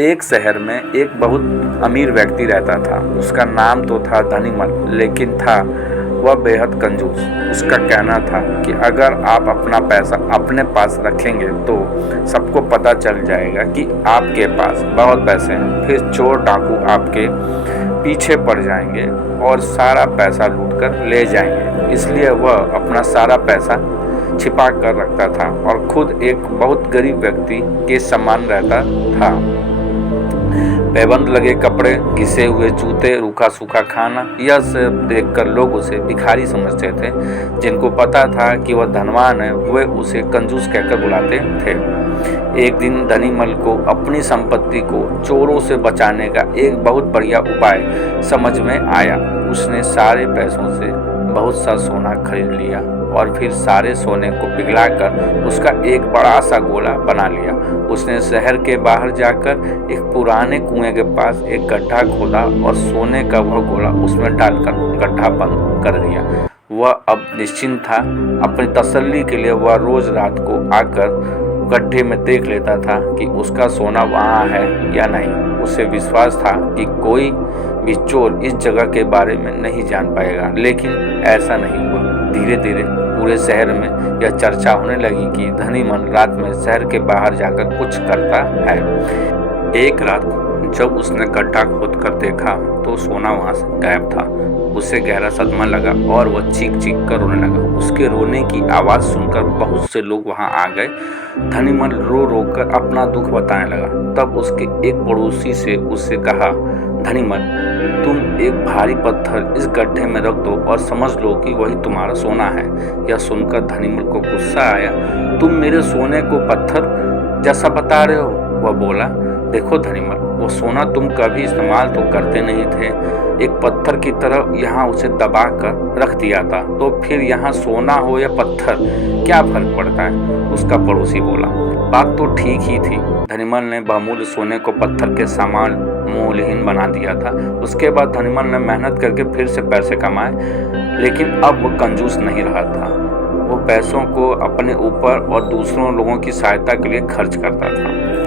एक शहर में एक बहुत अमीर व्यक्ति रहता था। उसका नाम तो था धनीमल, लेकिन था वह बेहद कंजूस। उसका कहना था कि अगर आप अपना पैसा अपने पास रखेंगे तो सबको पता चल जाएगा कि आपके पास बहुत पैसे हैं। फिर चोर डाकू आपके पीछे पड़ जाएंगे और सारा पैसा लूटकर ले जाएंगे। इसलिए वह अपना सारा पैसा छिपा कर रखता था और खुद एक बहुत गरीब व्यक्ति के समान रहता था। पैबंद लगे कपड़े, घिसे हुए जूते, रूखा सूखा खाना, यह सब देखकर लोग उसे भिखारी समझते थे। जिनको पता था कि वह धनवान है, वे उसे कंजूस कहकर बुलाते थे। एक दिन धनीमल को अपनी संपत्ति को चोरों से बचाने का एक बहुत बढ़िया उपाय समझ में आया। उसने सारे पैसों से बहुत सा सोना खरीद लिया और फिर सारे सोने को पिघलाकर उसका एक बड़ा सा गोला बना लिया। उसने शहर के बाहर जाकर एक पुराने कुएं के पास एक गड्ढा खोदा और सोने का वह गोला उसमें डालकर गड्ढा बंद कर दिया। वह अब निश्चिंत था। अपनी तसल्ली के लिए वह रोज रात को आकर गड्ढे में देख लेता था कि उसका सोना वहाँ है या नहीं। उसे विश्वास था कि कोई भी चोर इस जगह के बारे में नहीं जान पाएगा, लेकिन ऐसा नहीं हुआ। धीरे धीरे पूरे शहर में यह चर्चा होने लगी कि धनीमल रात में शहर के बाहर जाकर कुछ करता है। एक रात जब उसने गड्ढा खोद कर देखा तो सोना वहाँ से गायब था। उसे गहरा सदमा लगा और वह चीख चीख कर रोने लगा। उसके रोने की आवाज़ सुनकर बहुत से लोग वहाँ आ गए। धनीमल रो रो कर अपना दुख बताने लगा। तब उसके एक पड़ोसी से उससे कहा, धनीमल, तुम एक भारी पत्थर इस गड्ढे में रख दो और समझ लो कि वही तुम्हारा सोना है। यह सुनकर धनीमल को गुस्सा आया। तुम मेरे सोने को पत्थर जैसा बता रहे हो? वह बोला, देखो धनीमल, वो सोना तुम कभी इस्तेमाल तो करते नहीं थे। एक पत्थर की तरह यहाँ उसे दबा कर रख दिया था, तो फिर यहाँ सोना हो या पत्थर क्या फर्क पड़ता है? उसका पड़ोसी बोला। बात तो ठीक ही थी। धनीमल ने बहुमूल्य सोने को पत्थर के समान मूल्यहीन बना दिया था। उसके बाद धनीमल ने मेहनत करके फिर से पैसे कमाए, लेकिन अब वो कंजूस नहीं रहा था। वो पैसों को अपने ऊपर और दूसरों लोगों की सहायता के लिए खर्च करता था।